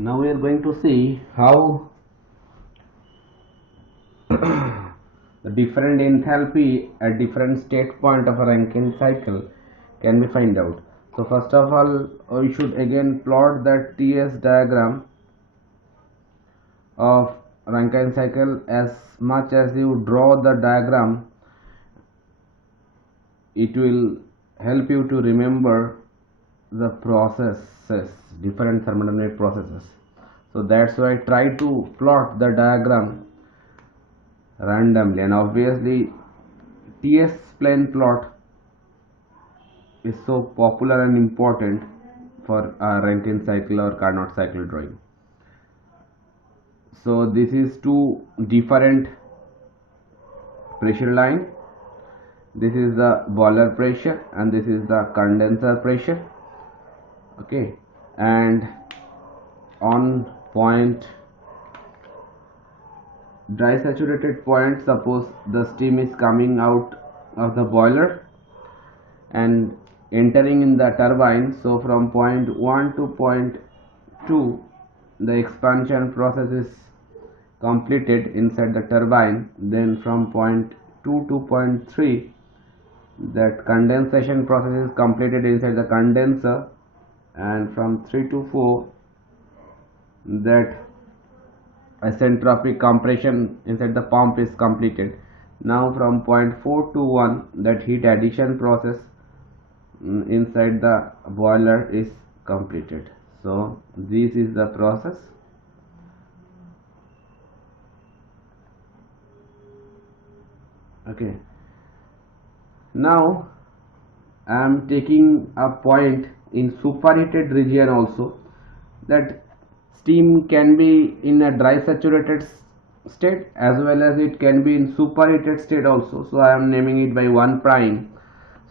Now we are going to see how the different enthalpy at different state point of a Rankine cycle can be find out. So first of all, we should again plot the TS diagram of Rankine cycle. As much as you draw the diagram, it will help you to remember the processes, different thermodynamic processes. So that's why I try to plot the diagram randomly, and obviously TS plane plot is so popular and important for a Rankine cycle or Carnot cycle drawing. So this is two different pressure line. This is the boiler pressure and this is the condenser pressure. Okay, and on point dry saturated point, suppose the steam is coming out of the boiler and entering in the turbine. So from point 1 to point 2 the expansion process is completed inside the turbine. Then from point 2 to point 3 that condensation process is completed inside the condenser, and from 3 to 4 that isentropic compression inside the pump is completed. Now from point 4 to 1 that heat addition process inside the boiler is completed. So this is the process. Okay, now I am taking a point in superheated region also, that steam can be in a dry saturated state as well as it can be in superheated state also. So I am naming it by 1 prime.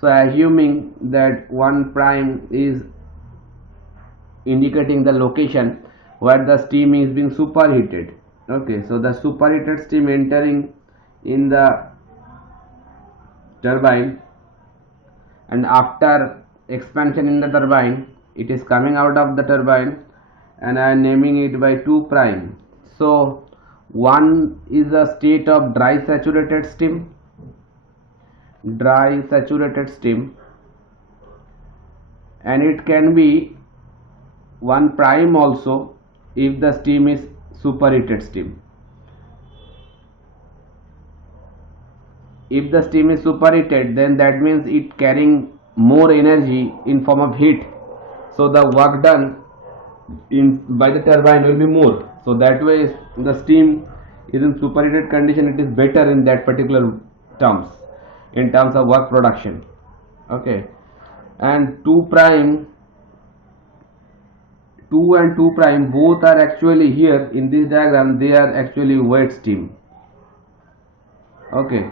So assuming that 1 prime is indicating the location where the steam is being superheated. Okay, so the superheated steam entering in the turbine, and after expansion in the turbine it is coming out of the turbine, and I am naming it by 2 prime. So 1 is a state of dry saturated steam, and it can be 1 prime also if the steam is superheated steam. If the steam is superheated, then that means it carrying more energy in form of heat, so the work done by the turbine will be more. So that way the steam is in superheated condition, it is better in that particular terms, in terms of work production. Okay, and 2 prime, 2 and 2 prime both are actually here in this diagram, they are actually wet steam. Okay,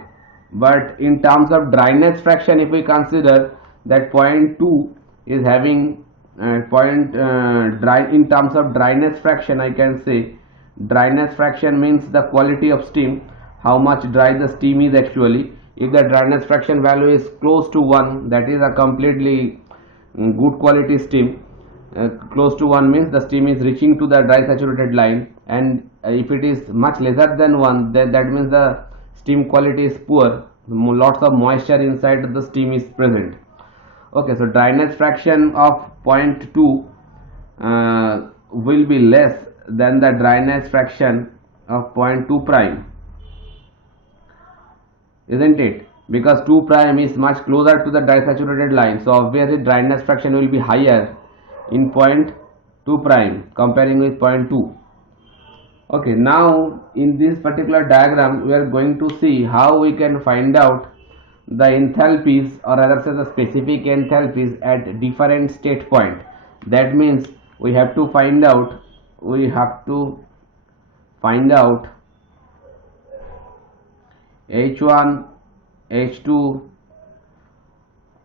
but in terms of dryness fraction, if we consider that point 2 is having dry, in terms of dryness fraction I can say dryness fraction means the quality of steam, how much dry the steam is actually. If the dryness fraction value is close to 1, that is a completely good quality steam. Close to 1 means the steam is reaching to the dry saturated line, and if it is much lesser than 1, then that means the steam quality is poor, lots of moisture inside the steam is present. Okay, so dryness fraction of 0.2 will be less than the dryness fraction of 0.2 prime, isn't it? Because 2 prime is much closer to the dry saturated line, so obviously dryness fraction will be higher in 0.2 prime comparing with 0.2. Okay, now in this particular diagram we are going to see how we can find out the enthalpies, or rather say the specific enthalpies at different state point. That means we have to find out H1, H2,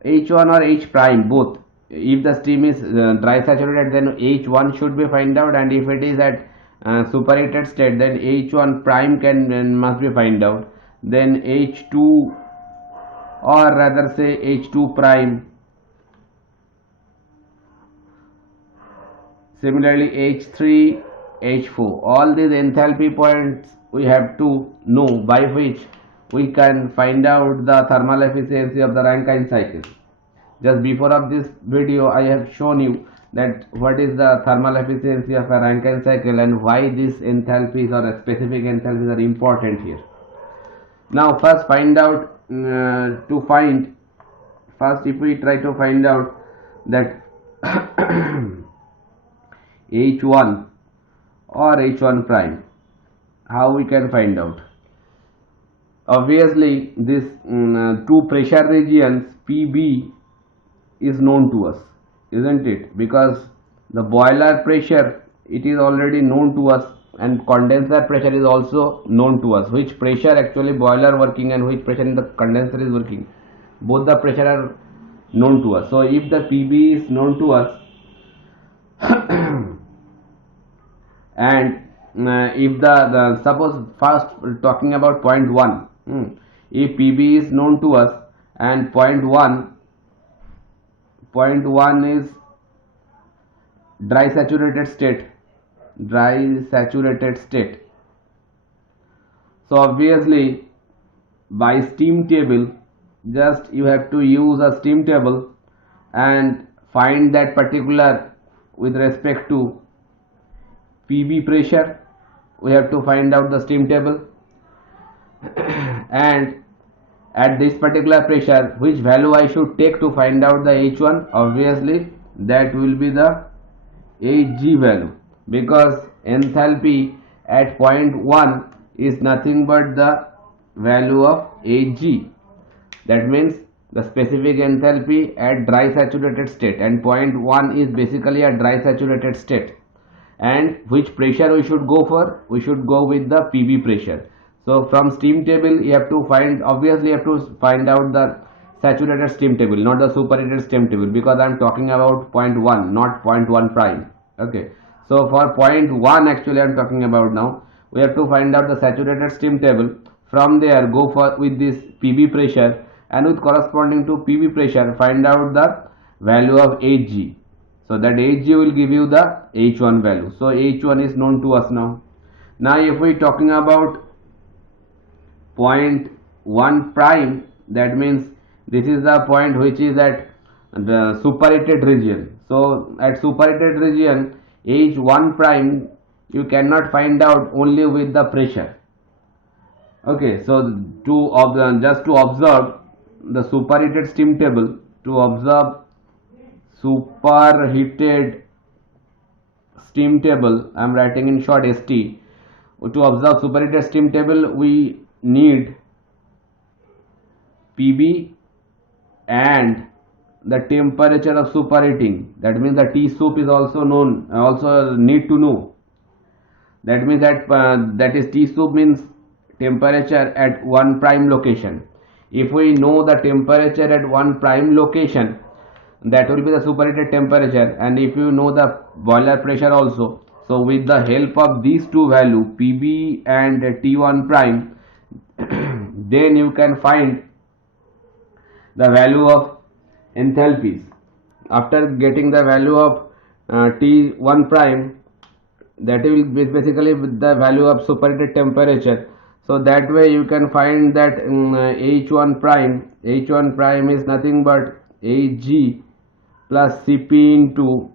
H1 or H prime both. If the steam is dry saturated, then H1 should be find out, and if it is at superheated state, then H1 prime must be find out. Then H2, or rather say H2 prime. Similarly, H3, H4. All these enthalpy points we have to know, by which we can find out the thermal efficiency of the Rankine cycle. Just before of this video, I have shown you that what is the thermal efficiency of a Rankine cycle and why these enthalpies or specific enthalpies are important here. Now first if we try to find out that H1 or H1 prime, how we can find out? Obviously this two pressure regions PB is known to us, isn't it? Because the boiler pressure, it is already known to us, and condenser pressure is also known to us. Which pressure actually boiler working and which pressure in the condenser is working, both the pressure are known to us. So if the PB is known to us and if the suppose first talking about point 1, if PB is known to us and point 1 is dry saturated state, so obviously by steam table, just you have to use a steam table and find that particular with respect to PB pressure. We have to find out the steam table and at this particular pressure which value I should take to find out the H1. Obviously that will be the Hg value, because enthalpy at point 1 is nothing but the value of Hg. That means the specific enthalpy at dry saturated state, and point 1 is basically a dry saturated state. And which pressure we should go for? We should go with the PB pressure. So from steam table you have to find, obviously you have to find out the saturated steam table, not the superheated steam table, because I am talking about point 1, not point 1 prime. Okay, so for point 1 actually I am talking about now, we have to find out the saturated steam table. From there go for with this PB pressure, and with corresponding to PB pressure find out the value of Hg. So that Hg will give you the H1 value. So H1 is known to us now. Now if we talking about point 1 prime, that means this is the point which is at the superheated region. So at superheated region, H1 prime you cannot find out only with the pressure. Okay, so just to observe the superheated steam table, to observe superheated steam table, I am writing in short ST. To observe superheated steam table, we need PB and the temperature of superheating. That means the T sup is also known, also need to know. That means that is T sup means temperature at 1 prime location. If we know the temperature at 1 prime location, that will be the superheated temperature, and if you know the boiler pressure also, so with the help of these two value PB and T1 prime, then you can find the value of enthalpies. After getting the value of T1 prime, that will be basically with the value of superheated temperature. So that way you can find that H1 prime is nothing but Hg plus Cp into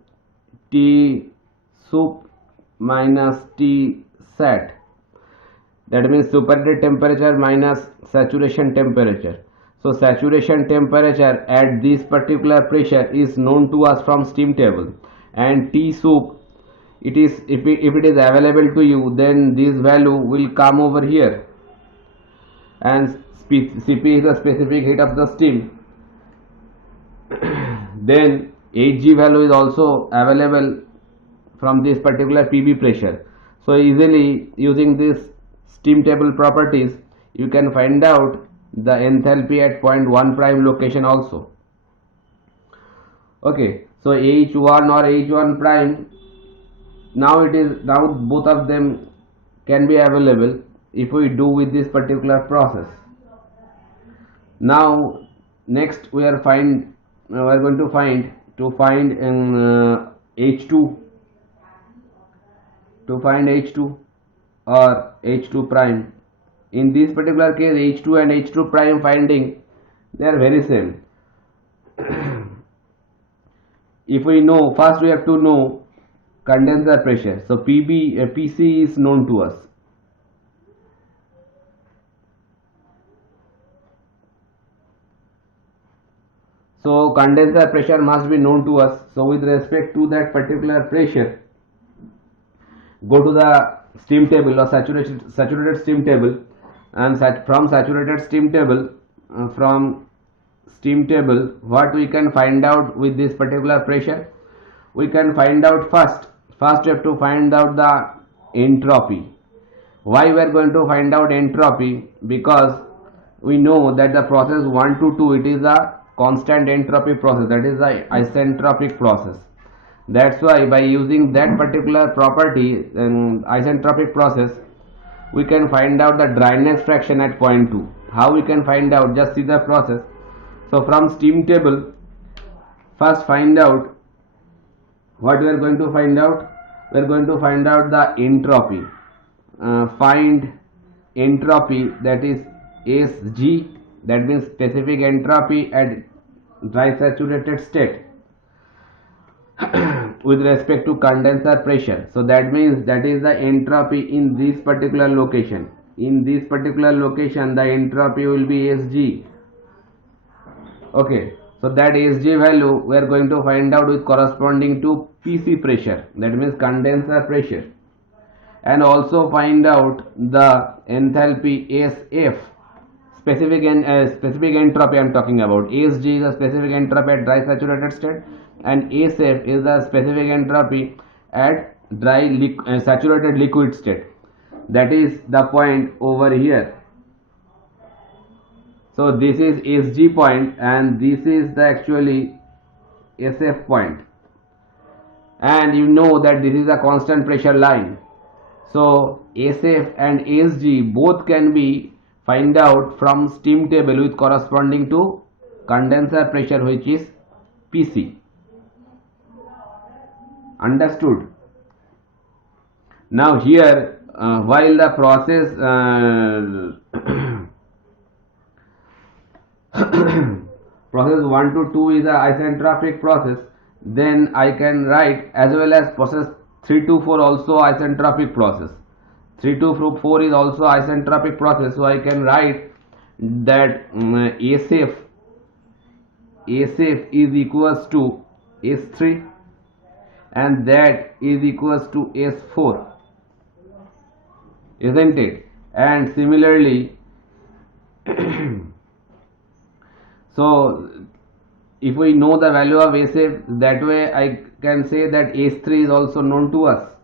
T sup minus T sat. That means superheated temperature minus saturation temperature. So saturation temperature at this particular pressure is known to us from steam table, and T sup, it is if it is available to you, then this value will come over here, and Cp is the specific heat of the steam. Then Hg value is also available from this particular PB pressure. So easily using this steam table properties you can find out the enthalpy at point 1 prime location also. Okay, so H1 or H1 prime, now both of them can be available if we do with this particular process. Now next we are going to find in H2 to find H2 or H2 prime. In this particular case, H2 and H2 prime finding, they are very same. If we know, first we have to know condenser pressure. So PC is known to us. So condenser pressure must be known to us. So with respect to that particular pressure, go to the steam table or saturated steam table, and from saturated steam table, what we can find out with this particular pressure, we can find out first we have to find out the entropy. Why we are going to find out entropy? Because we know that the process 1 to 2, it is a constant entropy process, that is the isentropic process. That's why by using that particular property, isentropic process, we can find out the dryness fraction at point 2. How we can find out? Just see the process. So from steam table, first find out what we are going to find out. We are going to find out the entropy. Find entropy, that is Sg, that means specific entropy at dry saturated state with respect to condenser pressure. So that means that is the entropy in this particular location. In this particular location, the entropy will be Sg. Okay, so that Sg value we are going to find out with corresponding to PC pressure, that means condenser pressure, and also find out the enthalpy Sf, specific entropy I am talking about. Sg is a specific entropy at dry saturated state, and Sf is the specific entropy at saturated liquid state. That is the point over here. So this is Sg point and this is the actually Sf point, and you know that this is a constant pressure line. So Sf and Sg both can be find out from steam table with corresponding to condenser pressure, which is PC. Understood? Now here while the process process 1 to 2 is a isentropic process, then I can write, as well as process 3 to 4 also isentropic process. 3 to 4 is also isentropic process, so I can write that Sf is equals to S3 and that is equals to S4, isn't it? And similarly so if we know the value of Sf, that way I can say that S3 is also known to us.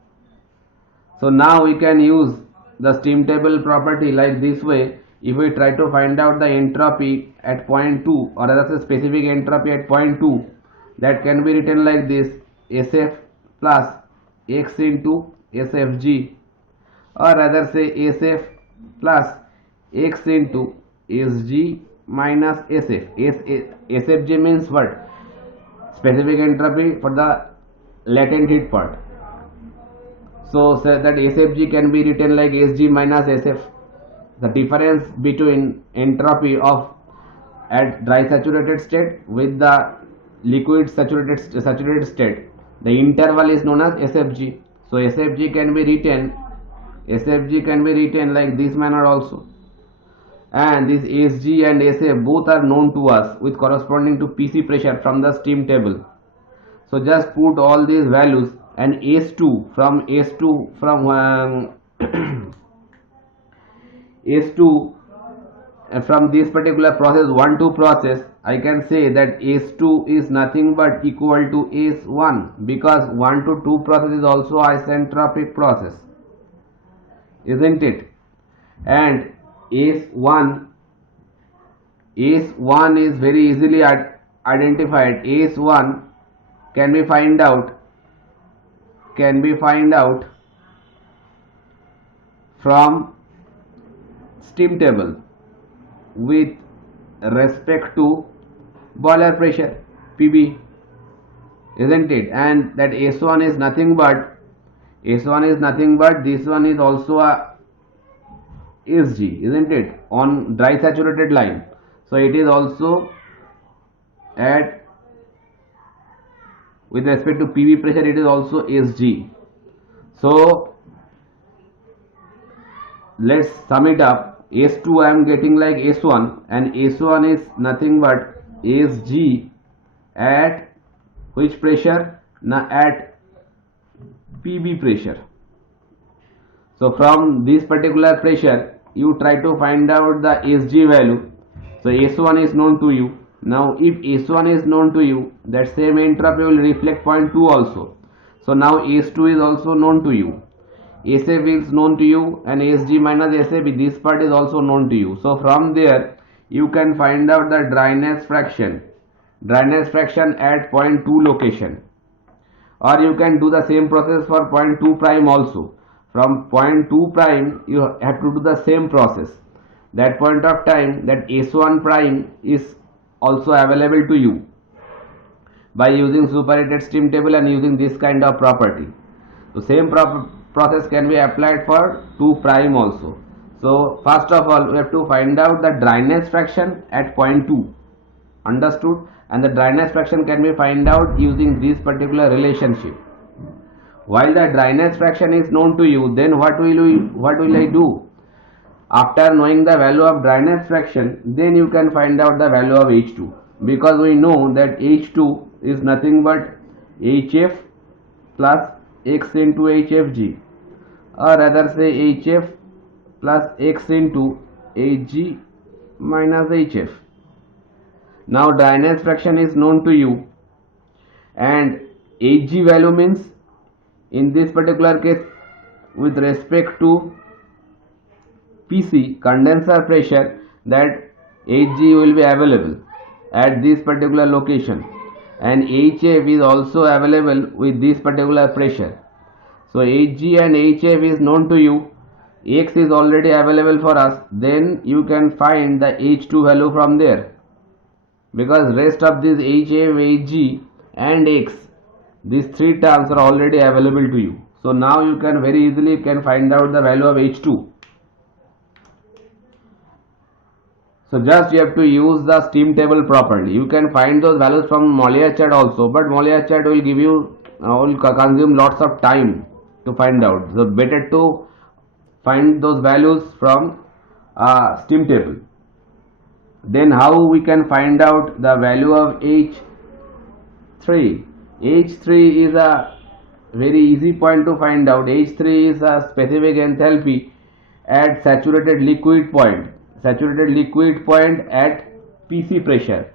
So now we can use the steam table property like this way. If we try to find out the entropy at point 2, or rather say specific entropy at point 2, that can be written like this: Sf plus x into Sfg, or rather say Sf plus x into Sg minus Sf. Sfg means what? Specific entropy for the latent heat part. So say that Sfg can be written like Sg minus Sf, the difference between entropy of at dry saturated state with the liquid saturated state. The interval is known as Sfg. So Sfg can be written like this manner also. And this Sg and Sf both are known to us with corresponding to PC pressure from the steam table. So just put all these values, and S2 from from this particular process 1-2 process, I can say that S2 is nothing but equal to S1, because 1 to 2 process is also isentropic process, isn't it? And S1 is very easily identified. S1 can be find out from steam table with respect to boiler pressure PB, isn't it? And that S1 is nothing but S1 is nothing but this one is also a Sg, isn't it, on dry saturated line. So it is also at, with respect to PV pressure, it is also Sg. So let's sum it up. S2 I am getting like S1, and S1 is nothing but Sg at which pressure? Now at PB pressure. So from this particular pressure you try to find out the Sg value. So S1 is known to you. Now if S1 is known to you, that same entropy will reflect point 2 also. So now S2 is also known to you. SF is known to you, and Sg minus SAB, this part is also known to you. So from there you can find out the dryness fraction at point 2 location, or you can do the same process for point 2 prime also. From point 2 prime you have to do the same process. That point of time, that S1 prime is also available to you by using superheated steam table and using this kind of property. So same process can be applied for 2 prime also. So first of all we have to find out the dryness fraction at point 2. Understood? And the dryness fraction can be find out using this particular relationship. While the dryness fraction is known to you, then what will I do? After knowing the value of dryness fraction, then you can find out the value of H2, because we know that H2 is nothing but HF plus X into HFG, or rather say HF plus X into Hg minus HF. Now dryness fraction is known to you, and Hg value means in this particular case with respect to PC condenser pressure, that Hg will be available at this particular location, and HF is also available with this particular pressure. So Hg and HF is known to you, X is already available for us, then you can find the H2 value from there, because rest of this HF, Hg and X, these three terms are already available to you. So now you can very easily find out the value of H2. So just you have to use the steam table properly. You can find those values from Mollier chart also, but Mollier chart will give you will consume lots of time to find out. So better to find those values from steam table. Then how we can find out the value of H3? H3 is a very easy point to find out. H3 is a specific enthalpy at saturated liquid point at PC pressure.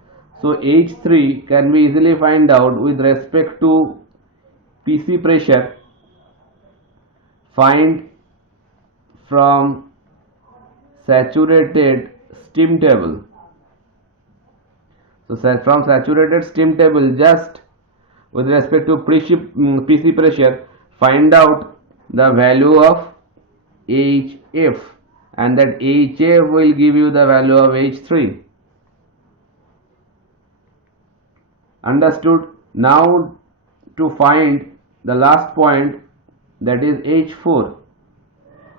So H3 can be easily find out with respect to PC pressure. Find from saturated steam table. So from saturated steam table, just with respect to PC pressure, find out the value of HF, and that HF will give you the value of H3. Understood? Now to find the last point, that is H4.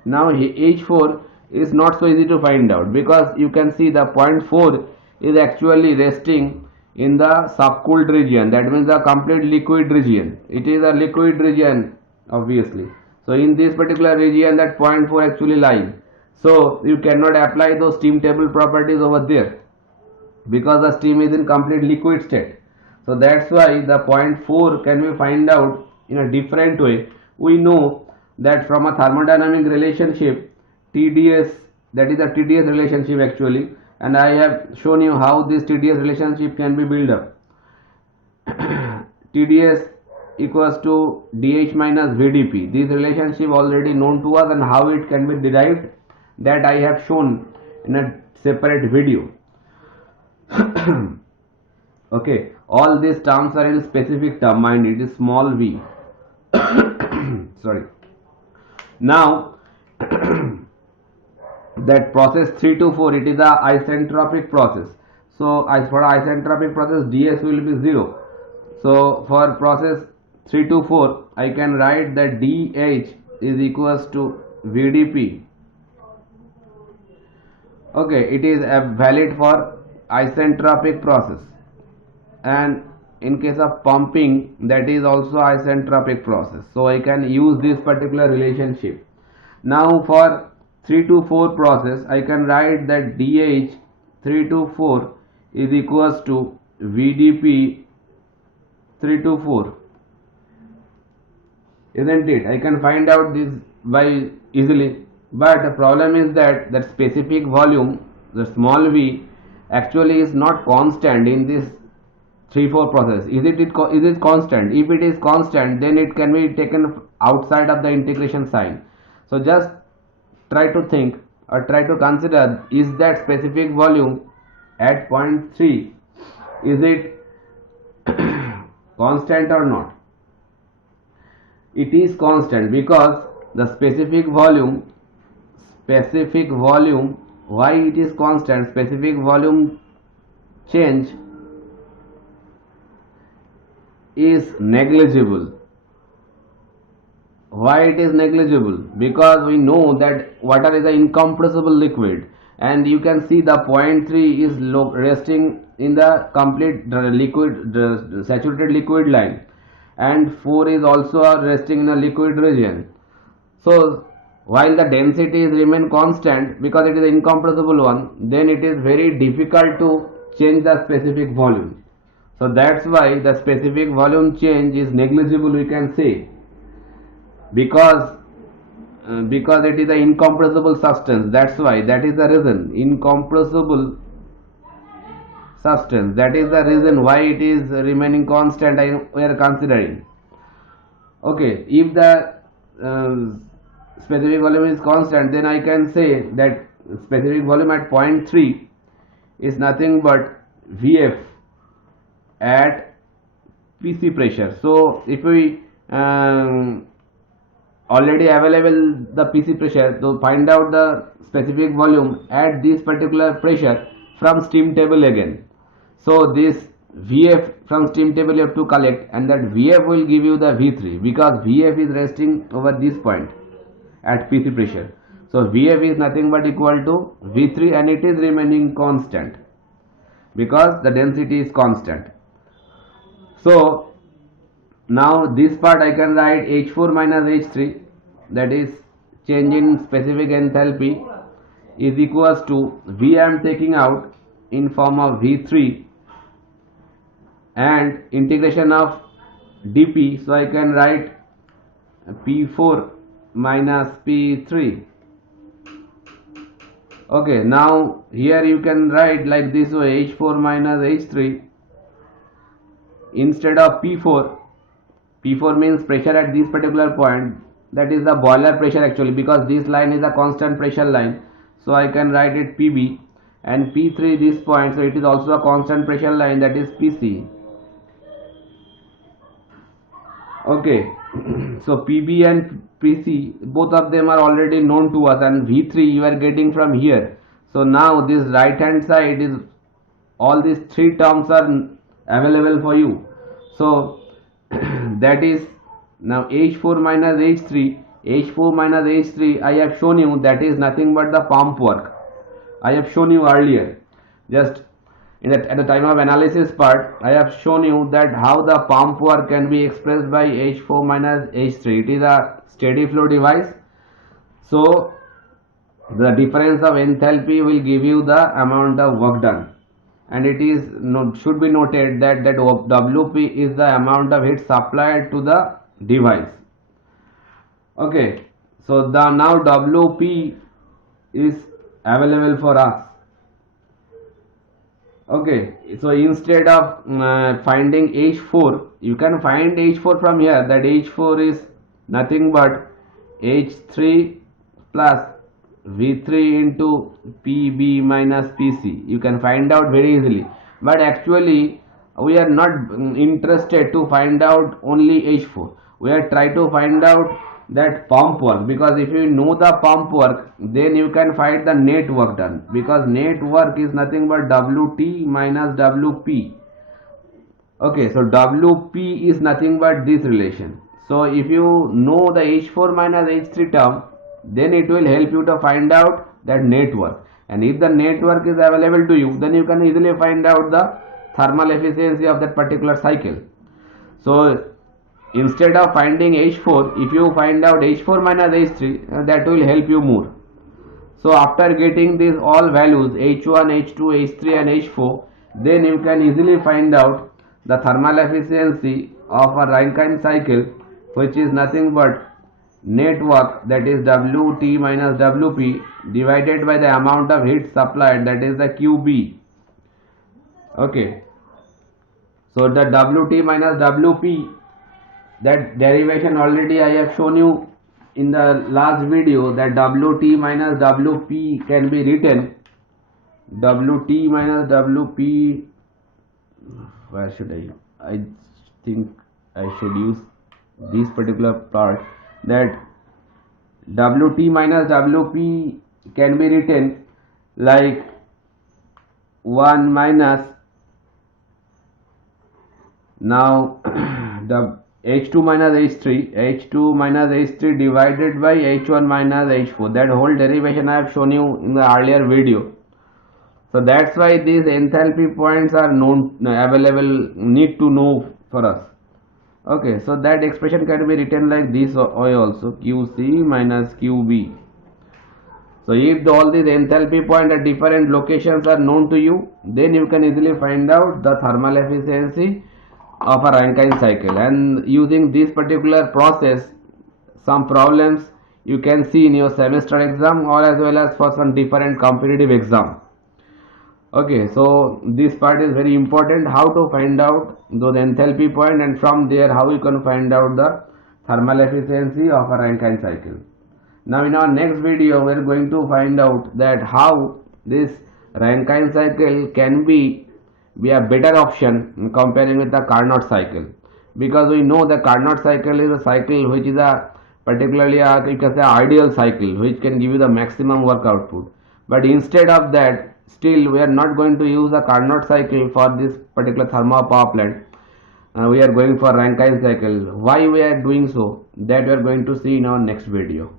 Now H4 is not so easy to find out, because you can see the point 4 is actually resting in the subcooled region, that means the complete liquid region. It is a liquid region obviously. So in this particular region that point 4 actually lies. So you cannot apply those steam table properties over there, because the steam is in complete liquid state. So that's why the point 4 can be find out in a different way. We know that from a thermodynamic relationship, TDS, that is a TDS relationship actually, and I have shown you how this TDS relationship can be built up. TDS equals to dH minus VdP. This relationship already known to us, and how it can be derived, that I have shown in a separate video. Okay, all these terms are in specific term, mind it is small v. Sorry. Now that process 3 to 4, it is a isentropic process. So as for isentropic process, ds will be 0. So for process 3 to 4, I can write that dH is equals to VdP. Okay, it is valid for isentropic process, and in case of pumping, that is also isentropic process. So I can use this particular relationship. Now for 3 to 4 process, I can write that dH 3 to 4 is equals to VdP 3 to 4, isn't it? I can find out this by easily, but the problem is that specific volume, the small v, actually is not constant in this 3-4 process. Is it constant? If it is constant, then it can be taken outside of the integration sign. So just try to think or try to consider, is that specific volume at point 3, is it constant or not? It is constant because the specific volume, why it is constant? Specific volume change is negligible. Why it is negligible? Because we know that water is an incompressible liquid, and you can see the point 3 is resting in the complete saturated liquid line, and 4 is also resting in a liquid region. So while the density is remain constant because it is an incompressible one, then it is very difficult to change the specific volume. So that's why the specific volume change is negligible, we can say, because it is an incompressible substance. That's why, that is the reason, incompressible substance, that is the reason why it is remaining constant. We are considering. Okay, if the specific volume is constant, then I can say that specific volume at point 3 is nothing but Vf at PC pressure. So if we already available the PC pressure, to find out the specific volume at this particular pressure from steam table again. So this Vf from steam table you have to collect, and that Vf will give you the V3 because Vf is resting over this point at PC pressure. So Vf is nothing but equal to V3, and it is remaining constant because the density is constant. So now this part I can write H4 minus H3, that is change in specific enthalpy, is equals to V I am taking out in form of V3 and integration of dP. So I can write P4 minus P3. Okay, now here you can write like this way, H4 minus H3 instead of P4. P4 means pressure at this particular point, that is the boiler pressure actually, because this line is a constant pressure line. So I can write it PB, and P3 this point, so it is also a constant pressure line, that is PC. Okay, so PB and PC, both of them are already known to us, and V3 you are getting from here. So now this right hand side is, all these three terms are available for you. So that is now H4 minus H3. H4 minus H3 I have shown you, that is nothing but the pump work. I have shown you earlier, just at the time of analysis part, I have shown you that how the pump work can be expressed by H4 minus H3. It is a steady flow device, so the difference of enthalpy will give you the amount of work done, and it is should be noted that Wp is the amount of heat supplied to the device. Okay, so the now Wp is available for us. Okay, so instead of finding H4, you can find H4 from here, that H4 is nothing but H3 plus V3 into PB minus PC. You can find out very easily, but actually we are not interested to find out only H4. We are trying to find out that pump work, because if you know the pump work, then you can find the net work done, because net work is nothing but Wt minus Wp. Okay, so WP is nothing but this relation. So if you know the H4 minus H3 term, then it will help you to find out that net work. And if the net work is available to you, then you can easily find out the thermal efficiency of that particular cycle. So instead of finding H4, if you find out H4 minus H3, that will help you more. So after getting these all values H1, H2, H3 and H4, then you can easily find out the thermal efficiency of a Rankine cycle, which is nothing but net work, that is WT minus WP, divided by the amount of heat supplied, that is the QB. Okay, so the WT minus WP, that derivation already I have shown you in the last video, that WT minus WP can be written WT minus WP, where should I think I should use this particular part, that WT minus WP can be written like 1 minus, now the H2 minus H3 divided by H1 minus H4. That whole derivation I have shown you in the earlier video. So that's why these enthalpy points are known, available, need to know for us. Okay, so that expression can be written like this way also, QC minus QB. So if all these enthalpy points at different locations are known to you, then you can easily find out the thermal efficiency of a Rankine cycle. And using this particular process, some problems you can see in your semester exam or as well as for some different competitive exam. Okay, so this part is very important, how to find out those enthalpy point, and from there how you can find out the thermal efficiency of a Rankine cycle. Now in our next video we are going to find out that how this Rankine cycle can be a better option comparing with the Carnot cycle, because we know the Carnot cycle is a cycle which is a particularly you can say ideal cycle which can give you the maximum work output. But instead of that, still we are not going to use the Carnot cycle for this particular thermal power plant. We are going for Rankine cycle. Why we are doing so, that we are going to see in our next video.